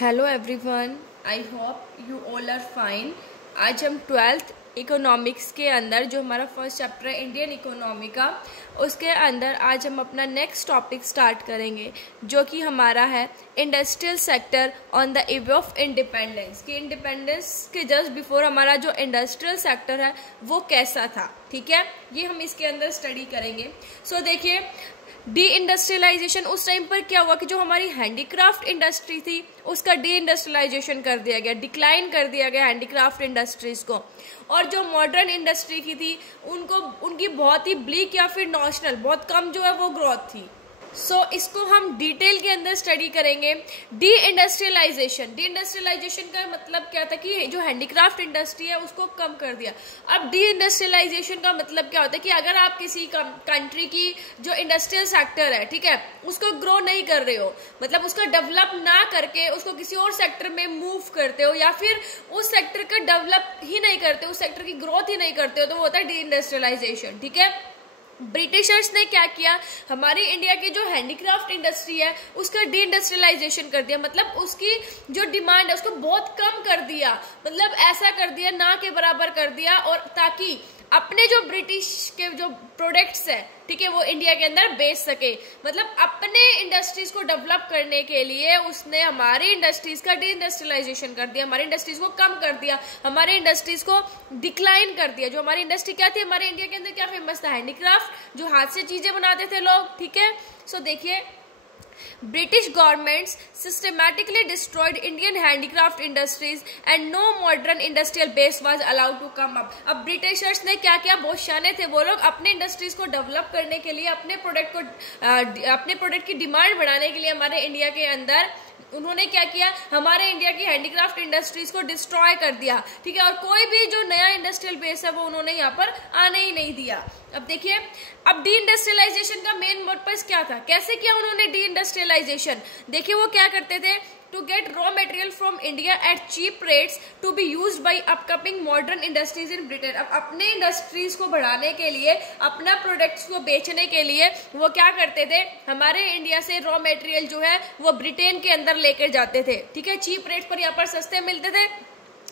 Hello everyone, I hope you all are fine. आज हम 12th economics के अंदर जो हमारा फर्स्ट चैप्टर है इंडियन इकोनॉमी का, उसके अंदर आज हम अपना नेक्स्ट टॉपिक स्टार्ट करेंगे जो कि हमारा है इंडस्ट्रियल सेक्टर ऑन द इव ऑफ इंडिपेंडेंस। कि इंडिपेंडेंस के जस्ट बिफोर हमारा जो इंडस्ट्रियल सेक्टर है वो कैसा था, ठीक है, ये हम इसके अंदर स्टडी करेंगे। सो देखिए, डी इंडस्ट्रियलाइजेशन उस टाइम पर क्या हुआ कि जो हमारी हैंडीक्राफ्ट इंडस्ट्री थी उसका डी इंडस्ट्रियलाइजेशन कर दिया गया, डिक्लाइन कर दिया गया हैंडीक्राफ्ट इंडस्ट्रीज को। और जो मॉडर्न इंडस्ट्री की थी उनकी बहुत ही ब्लीक या फिर नॉशनल बहुत कम जो है वो ग्रोथ थी। सो इसको हम डिटेल के अंदर स्टडी करेंगे। डी इंडस्ट्रियलाइजेशन का मतलब क्या था कि जो हैंडीक्राफ्ट इंडस्ट्री है उसको कम कर दिया। अब डी इंडस्ट्रियलाइजेशन का मतलब क्या होता है कि अगर आप किसी कंट्री की जो इंडस्ट्रियल सेक्टर है, ठीक है, उसको ग्रो नहीं कर रहे हो, मतलब उसका डेवलप ना करके उसको किसी और सेक्टर में मूव करते हो या फिर उस सेक्टर का डेवलप ही नहीं करते, उस सेक्टर की ग्रोथ ही नहीं करते हो, तो वो होता है डी इंडस्ट्रियलाइजेशन, ठीक है। ब्रिटिशर्स ने क्या किया, हमारी इंडिया की जो हैंडीक्राफ्ट इंडस्ट्री है उसका डी इंडस्ट्रियलाइजेशन कर दिया, मतलब उसकी जो डिमांड है उसको बहुत कम कर दिया, मतलब ऐसा कर दिया ना के बराबर कर दिया, और ताकि अपने जो ब्रिटिश के जो प्रोडक्ट्स है, ठीक है, वो इंडिया के अंदर बेच सके। मतलब अपने इंडस्ट्रीज को डेवलप करने के लिए उसने हमारी इंडस्ट्रीज का डी इंडस्ट्रियलाइजेशन कर दिया, हमारी इंडस्ट्रीज को कम कर दिया, हमारी इंडस्ट्रीज को डिक्लाइन कर दिया। जो हमारी इंडस्ट्री क्या थी, हमारे इंडिया के अंदर क्या फेमस था, हैंडीक्राफ्ट, जो हाथ से चीजें बनाते थे लोग, ठीक है। सो देखिए, British governments systematically destroyed Indian handicraft industries and no modern industrial base was allowed to come up. अब ब्रिटिशर्स ने क्या किया, बहुत शाने थे वो लोग, अपने इंडस्ट्रीज को डेवलप करने के लिए, अपने प्रोडक्ट की डिमांड बढ़ाने के लिए हमारे इंडिया के अंदर उन्होंने क्या किया, हमारे इंडिया की हैंडीक्राफ्ट इंडस्ट्रीज को डिस्ट्रॉय कर दिया, ठीक है, और कोई भी जो नया इंडस्ट्रियल बेस है वो उन्होंने यहाँ पर आने ही नहीं दिया। अब देखिए, अब डी इंडस्ट्रियलाइजेशन का मेन पर्पस क्या था, कैसे किया उन्होंने डी इंडस्ट्रियलाइजेशन। देखिए, वो क्या करते थे, to get raw material from India at cheap rates to be used by upcoming modern industries in Britain। अब अपने इंडस्ट्रीज को बढ़ाने के लिए, अपना प्रोडक्ट्स को बेचने के लिए वो क्या करते थे, हमारे इंडिया से रॉ मटेरियल जो है वो ब्रिटेन के अंदर लेकर जाते थे, ठीक है, चीप रेट पर यहाँ पर सस्ते मिलते थे,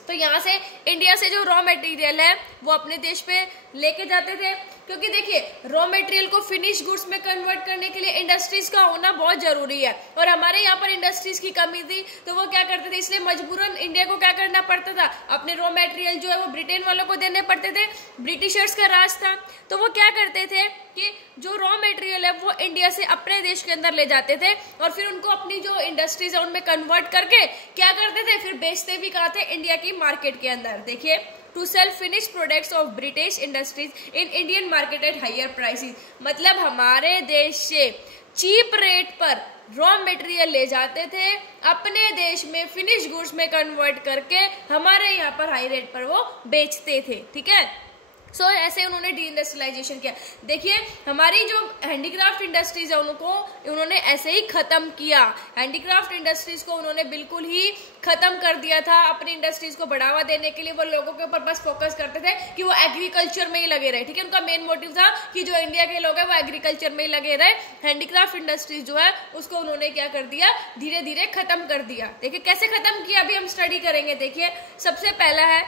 तो यहाँ से इंडिया से जो रॉ मटेरियल है वो अपने देश पे लेके जाते थे। क्योंकि देखिए, रॉ मटेरियल को फिनिश गुड्स में कन्वर्ट करने के लिए इंडस्ट्रीज का होना बहुत जरूरी है, और हमारे यहाँ पर इंडस्ट्रीज की कमी थी, तो वो क्या करते थे, इसलिए मजबूरन इंडिया को क्या करना पड़ता था, अपने रॉ मटेरियल जो है वो ब्रिटेन वालों को देने पड़ते थे। ब्रिटिशर्स का राज था, तो वो क्या करते थे कि जो रॉ मटेरियल है वो इंडिया से अपने देश के अंदर ले जाते थे, और फिर उनको अपनी जो इंडस्ट्रीज है उनमें कन्वर्ट करके क्या करते थे, फिर बेचते भी कहाँ थे, इंडिया की मार्केट के अंदर। देखिए, to sell finish products of British industries in Indian market at higher prices, मतलब हमारे देश से चीप रेट पर रॉ मटेरियल ले जाते थे, अपने देश में फिनिश गुड्स में कन्वर्ट करके हमारे यहाँ पर हाई रेट पर वो बेचते थे, ठीक है। सो ऐसे उन्होंने डी इंडस्ट्रियलाइजेशन किया। देखिए, हमारी जो हैंडीक्राफ्ट इंडस्ट्रीज है उन्होंने ऐसे ही खत्म किया, हैंडीक्राफ्ट इंडस्ट्रीज को उन्होंने बिल्कुल ही खत्म कर दिया था। अपनी इंडस्ट्रीज को बढ़ावा देने के लिए वो लोगों के ऊपर बस फोकस करते थे कि वो एग्रीकल्चर में ही लगे रहे, ठीक है, उनका मेन मोटिव था कि जो इंडिया के लोग हैं वो एग्रीकल्चर में ही लगे रहे। हैंडीक्राफ्ट इंडस्ट्रीज जो है उसको उन्होंने क्या कर दिया, धीरे धीरे खत्म कर दिया। देखिए कैसे खत्म किया, अभी हम स्टडी करेंगे। देखिए, सबसे पहला है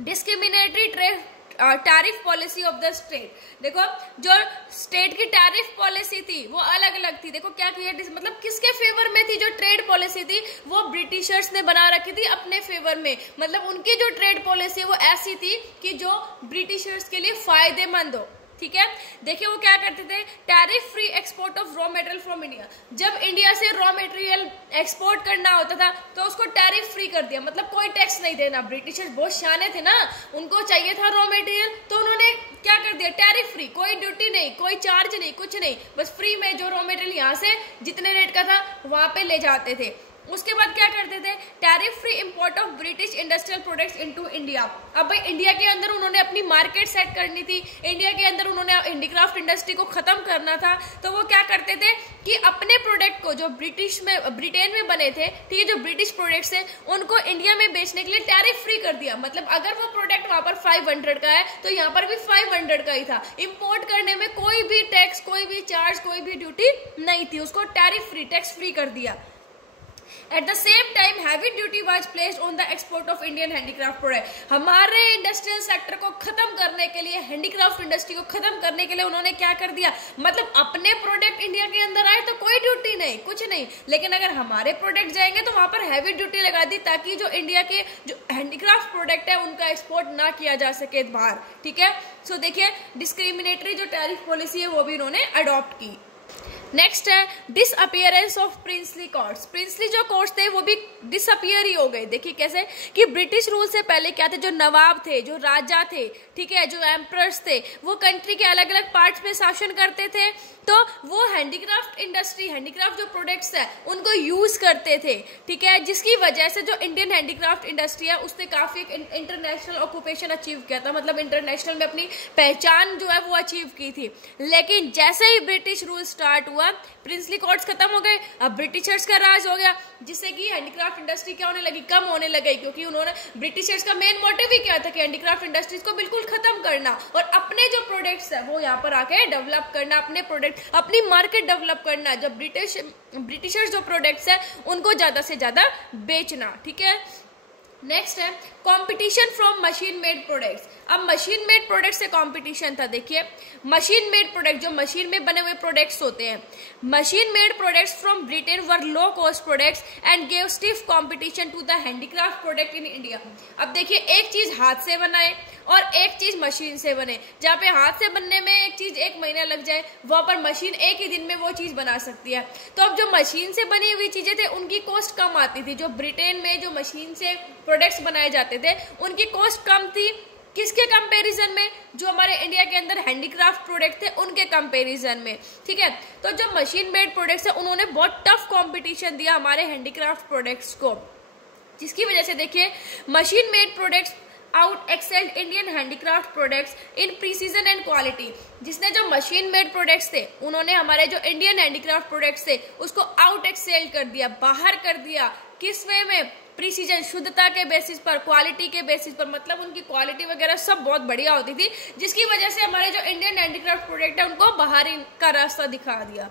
discriminatory trade tariff policy of the state. देखो, जो स्टेट की टैरिफ पॉलिसी थी वो अलग अलग थी। देखो क्या किया, मतलब किसके फेवर में थी, जो ट्रेड पॉलिसी थी वो ब्रिटिशर्स ने बना रखी थी अपने फेवर में, मतलब उनकी जो ट्रेड पॉलिसी वो ऐसी थी कि जो ब्रिटिशर्स के लिए फायदेमंद हो, ठीक है। देखिए, वो क्या करते थे, tariff free export of raw material from India. जब इंडिया से रॉ मटेरियल एक्सपोर्ट करना होता था तो उसको टैरिफ फ्री कर दिया, मतलब कोई टैक्स नहीं देना। ब्रिटिशर्स बहुत शाने थे ना, उनको चाहिए था रॉ मटेरियल, तो उन्होंने क्या कर दिया, टैरिफ फ्री, कोई ड्यूटी नहीं, कोई चार्ज नहीं, कुछ नहीं, बस फ्री में जो रॉ मटेरियल यहाँ से जितने रेट का था वहां पे ले जाते थे। उसके बाद क्या करते थे, tariff free import of British industrial products into India. अब भाई इंडिया के अंदर उन्होंने अपनी मार्केट सेट करनी थी, इंडिया के अंदर उन्होंने हैंडीक्राफ्ट इंडस्ट्री को खत्म करना था, तो वो क्या करते थे कि अपने प्रोडक्ट को जो ब्रिटेन में बने थे, ठीक है, जो ब्रिटिश प्रोडक्ट्स हैं उनको इंडिया में बेचने के लिए टैरिफ फ्री कर दिया। मतलब अगर वो प्रोडक्ट वहां पर 500 का है तो यहाँ पर भी 500 का ही था। इंपोर्ट करने में कोई भी टैक्स, कोई भी चार्ज, कोई भी ड्यूटी नहीं थी, उसको टैरिफ फ्री, टैक्स फ्री कर दिया। At the same time heavy duty was placed on the export of Indian handicraft product. हमारे इंडस्ट्रियल सेक्टर को खत्म करने के लिए, हैंडीक्राफ्ट इंडस्ट्री को खत्म करने के लिए उन्होंने क्या कर दिया, मतलब अपने प्रोडक्ट इंडिया के अंदर आए तो कोई ड्यूटी नहीं, कुछ नहीं, लेकिन अगर हमारे प्रोडक्ट जाएंगे तो वहां पर हैवी ड्यूटी लगा दी ताकि जो इंडिया के जो हैंडीक्राफ्ट प्रोडक्ट है उनका एक्सपोर्ट ना किया जा सके बाहर। ठीक है, सो देखिए डिस्क्रिमिनेटरी जो टैरिफ पॉलिसी है वो भी उन्होंने अडॉप्ट की। नेक्स्ट है disappearance of princely courts. Princely जो कोर्ट्स थे वो भी डिसअपियर ही हो गए। देखिए कैसे कि ब्रिटिश रूल से पहले क्या थे, जो नवाब थे, जो राजा थे, ठीक है, जो एम्परर्स थे, वो कंट्री के अलग अलग पार्ट्स में शासन करते थे, तो वो हैंडीक्राफ्ट इंडस्ट्री, हैंडीक्राफ्ट जो प्रोडक्ट्स है उनको यूज करते थे। ठीक है, जिसकी वजह से जो इंडियन हैंडीक्राफ्ट इंडस्ट्री है उसने काफी एक इंटरनेशनल ऑक्यूपेशन अचीव किया था, मतलब इंटरनेशनल में अपनी पहचान जो है वो अचीव की थी। लेकिन जैसे ही ब्रिटिश रूल स्टार्ट हुआ, प्रिंसली कोर्ट्स खत्म हो गए, अब ब्रिटिशर्स का राज हो गया, जिससे कि हैंडीक्राफ्ट इंडस्ट्री क्या होने लगी, कम होने लगी, क्योंकि उन्होंने, ब्रिटिशर्स का मेन मोटिव ही क्या था कि हैंडीक्राफ्ट इंडस्ट्रीज को बिल्कुल खत्म करना और अपने जो प्रोडक्ट्स है वो यहाँ पर आके डेवलप करना, अपने प्रोडक्ट, अपनी मार्केट डेवलप करना, जब ब्रिटिशर्स जो प्रोडक्ट्स है उनको ज्यादा से ज्यादा बेचना। ठीक है, नेक्स्ट है competition from machine made products. अब मशीन मेड प्रोडक्ट से कंपटीशन था। देखिए मशीन मेड प्रोडक्ट, जो मशीन में बने हुए प्रोडक्ट्स होते हैं, machine made products from Britain were low cost products and gave stiff competition to the handicraft product in India. अब देखिए एक चीज हाथ से बनाए और एक चीज मशीन से बने, जहाँ पे हाथ से बनने में एक चीज 1 महीना लग जाए, वहां पर मशीन एक ही दिन में वो चीज बना सकती है। तो अब जो मशीन से बनी हुई चीजें थे उनकी कॉस्ट कम आती थी। जो ब्रिटेन में जो मशीन से प्रोडक्ट्स बनाए जाते थे उनकी कॉस्ट कम थी, किसके कंपैरिजन में, जो हमारे इंडिया के अंदर हैंडीक्राफ्ट प्रोडक्ट थे उनके कंपैरिजन में। ठीक है, तो जो मशीन मेड प्रोडक्ट्स है उन्होंने बहुत टफ कंपटीशन दिया हमारे हैंडीक्राफ्ट प्रोडक्ट्स को, जिसकी वजह से देखिए machine made products out excelled Indian handicraft products in precision and quality. जिसने जो मशीन मेड प्रोडक्ट्स थे उन्होंने हमारे जो इंडियन हैंडीक्राफ्ट प्रोडक्ट्स थे उसको आउट एक्सेल्ड कर दिया, बाहर कर दिया। किस वे में, प्रीसीजन, शुद्धता के बेसिस पर, क्वालिटी के बेसिस पर, मतलब उनकी क्वालिटी वगैरह सब बहुत बढ़िया होती थी, जिसकी वजह से हमारे जो इंडियन हैंडीक्राफ्ट प्रोडक्ट है उनको बाहर का रास्ता दिखा दिया।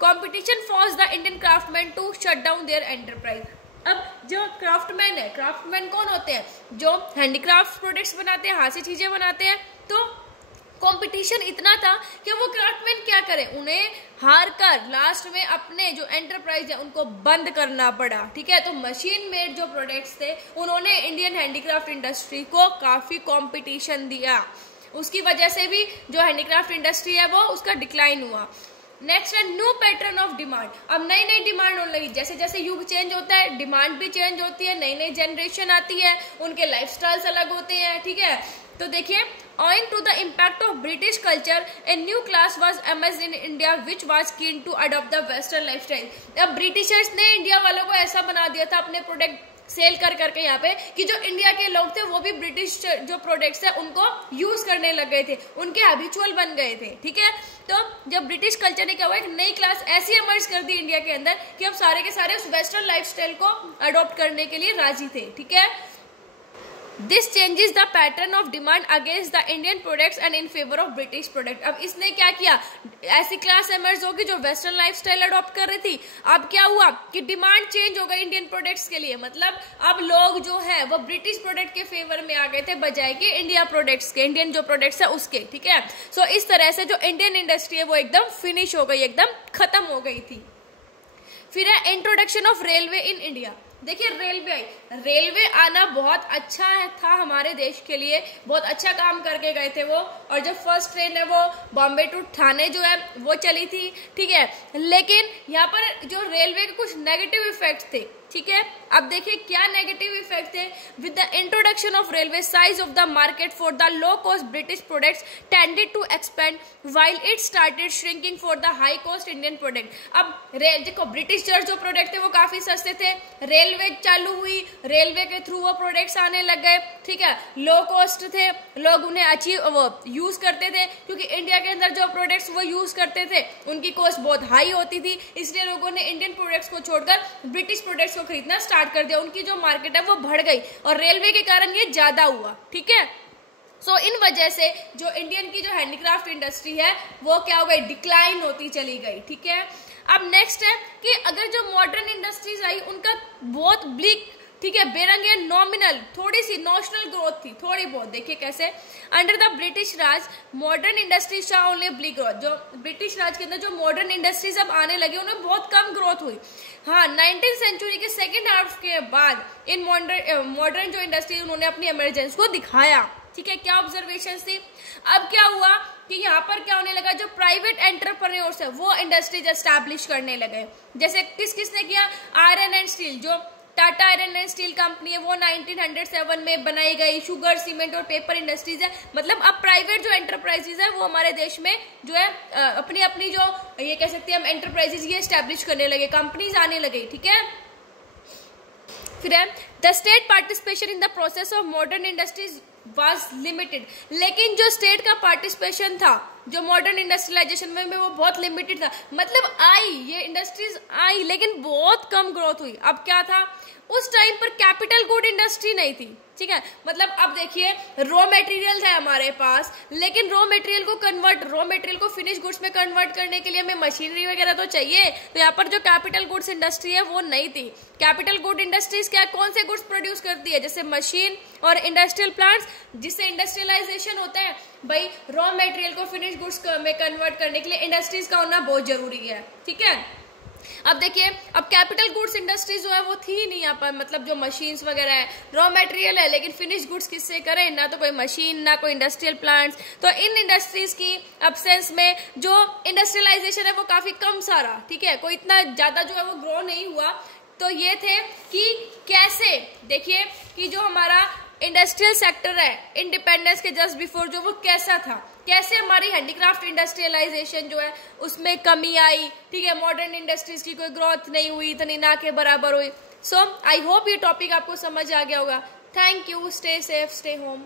Competition force the Indian craftsman to shut down their enterprise. अब जो क्राफ्टमैन है, क्राफ्टमैन कौन होते हैं, जो हैंडीक्राफ्ट प्रोडक्ट्स बनाते हैं, हाथ से चीजें बनाते हैं, तो कंपटीशन इतना था कि वो क्राफ्टमैन क्या करें, उन्हें हार कर लास्ट में अपने जो एंटरप्राइज है उनको बंद करना पड़ा। ठीक है, तो मशीन मेड जो प्रोडक्ट्स थे उन्होंने इंडियन हैंडीक्राफ्ट इंडस्ट्री को काफी कंपटीशन दिया, उसकी वजह से भी जो हैंडीक्राफ्ट इंडस्ट्री है वो उसका डिक्लाइन हुआ। नेक्स्ट है न्यू पैटर्न ऑफ डिमांड। अब नई नई डिमांड होने लगी, जैसे जैसे युग चेंज होता है डिमांड भी चेंज होती है, नई नई जनरेशन आती है, उनके लाइफस्टाइल्स अलग होते हैं। ठीक है, तो देखिए owing to the impact of British culture, a new class was emerged in India which was keen to adopt the Western lifestyle। अब ब्रिटिशर्स ने इंडिया वालों को ऐसा बना दिया था अपने प्रोडक्ट सेल कर करके यहाँ पे कि जो इंडिया के लोग थे वो भी ब्रिटिश जो प्रोडक्ट्स है उनको यूज करने लग गए थे, उनके हैबिचुअल बन गए थे। ठीक है, तो जब ब्रिटिश कल्चर ने क्या हुआ, एक नई क्लास ऐसी इमर्ज कर दी इंडिया के अंदर कि अब सारे के सारे उस वेस्टर्न लाइफस्टाइल को अडॉप्ट करने के लिए राजी थे। ठीक है, this changes the pattern of demand against the Indian products and in favour of British product. अब इसने क्या किया, ऐसी क्लास इमर्ज होगी जो वेस्टर्न लाइफस्टाइल अडॉप्ट कर रही थी। अब क्या हुआ कि डिमांड चेंज हो गई इंडियन प्रोडक्ट्स के लिए, मतलब अब लोग जो है वो ब्रिटिश प्रोडक्ट के फेवर में आ गए थे बजाय के इंडिया प्रोडक्ट्स के, इंडियन जो प्रोडक्ट्स है उसके। ठीक है, सो इस तरह से जो इंडियन इंडस्ट्री है वो एकदम फिनिश हो गई, एकदम खत्म हो गई थी। फिर है introduction of railway in India. देखिए रेलवे आना बहुत अच्छा था हमारे देश के लिए, बहुत अच्छा काम करके गए थे वो, और जब फर्स्ट ट्रेन है वो बॉम्बे टू ठाणे जो है वो चली थी। ठीक है, लेकिन यहाँ पर जो रेलवे के कुछ नेगेटिव इफेक्ट थे। ठीक है, अब देखिए क्या नेगेटिव इफेक्ट थे। With the introduction of railway size of the market for the low cost British products tended to expand while it started shrinking for the high cost Indian product. अब देखो Britishers जो product थे वो काफी सस्ते थे, railway चालू हुई, रेलवे के थ्रू वो प्रोडक्ट्स आने लग गए। ठीक है, लो कॉस्ट थे, लोग उन्हें वो यूज करते थे, क्योंकि इंडिया के अंदर जो प्रोडक्ट्स वो यूज करते थे उनकी कॉस्ट बहुत हाई होती थी, इसलिए लोगों ने इंडियन प्रोडक्ट्स को छोड़कर ब्रिटिश प्रोडक्ट्स को खरीदना स्टार्ट कर दिया। उनकी जो मार्केट है वो बढ़ गई और रेलवे के कारण ये ज्यादा हुआ। ठीक है, सो इन वजह से जो इंडियन की जो हैंडीक्राफ्ट इंडस्ट्री है वो क्या हो गई, डिक्लाइन होती चली गई। ठीक है, अब नेक्स्ट है कि अगर जो मॉडर्न इंडस्ट्रीज आई उनका बहुत ब्लिक, ठीक है, बेरंग या नॉमिनल, थोड़ी सी नॉशनल ग्रोथ थी, थोड़ी बहुत। देखिए कैसे, under the British Raj modern industries show only bleak growth. जो ब्रिटिश राज के अंदर जो मॉडर्न इंडस्ट्रीज अब आने लगी उनमें बहुत कम ग्रोथ हुई। हाँ, 19th सेंचुरी के सेकेंड हाफ के बाद इन मॉडर्न जो इंडस्ट्रीज उन्होंने अपनी इमरजेंस को दिखाया। ठीक है, क्या ऑब्जर्वेशन थी। अब क्या हुआ कि यहाँ पर क्या होने लगा, जो प्राइवेट एंटरप्रेन्योर्स है वो इंडस्ट्रीज एस्टैब्लिश करने लगे। जैसे किसने किया, आयरन एंड स्टील, जो Tata iron and steel company है वो 1907 में बनाई गई। शुगर, सीमेंट और पेपर इंडस्ट्रीज है, मतलब अब प्राइवेट जो एंटरप्राइजेज है वो हमारे देश में जो है अपनी अपनी जो ये कह सकते हैं हम एंटरप्राइजेज ये एस्टैब्लिश करने लगे, कंपनीज आने लगे। ठीक है, फिर है the state participation in the process of modern industries was limited. लेकिन जो स्टेट का पार्टिसिपेशन था जो मॉडर्न इंडस्ट्रियलाइजेशन में वो बहुत लिमिटेड था। मतलब आई, ये इंडस्ट्रीज आई लेकिन बहुत कम ग्रोथ हुई। अब क्या था, उस टाइम पर कैपिटल गुड इंडस्ट्री नहीं थी। ठीक है, मतलब अब देखिए रॉ मटेरियल है हमारे पास, लेकिन रॉ मटेरियल को फिनिश गुड्स में कन्वर्ट करने के लिए हमें मशीनरी वगैरह तो चाहिए। तो यहाँ पर जो कैपिटल गुड्स इंडस्ट्री है वो नहीं थी। कैपिटल गुड इंडस्ट्रीज क्या, कौन से गुड्स प्रोड्यूस करती है, जैसे मशीन और इंडस्ट्रियल प्लांट्स, जिससे इंडस्ट्रियलाइजेशन होता है। भाई रॉ मटेरियल को फिनिश गुड्स में कन्वर्ट करने के लिए इंडस्ट्रीज का होना बहुत जरूरी है। ठीक है, अब देखिए, अब कैपिटल गुड्स इंडस्ट्रीज जो है वो थी नहीं यहाँ पर, मतलब जो मशीन्स वगैरह है, रॉ मटेरियल है, लेकिन फिनिश गुड्स किससे करें, ना तो कोई मशीन ना कोई इंडस्ट्रियल प्लांट्स। तो इन इंडस्ट्रीज की अब्सेंस में जो इंडस्ट्रियलाइजेशन है वो काफी कम सारा, ठीक है, कोई इतना ज्यादा जो है वो ग्रो नहीं हुआ। तो ये थे कि कैसे, देखिए कि जो हमारा इंडस्ट्रियल सेक्टर है इंडिपेंडेंस के जस्ट बिफोर जो वो कैसा था, कैसे हमारी हैंडीक्राफ्ट इंडस्ट्रियलाइजेशन जो है उसमें कमी आई। ठीक है, मॉडर्न इंडस्ट्रीज की कोई ग्रोथ नहीं हुई, इतनी ना के बराबर हुई। सो आई होप ये टॉपिक आपको समझ आ गया होगा। Thank you, stay safe, stay home.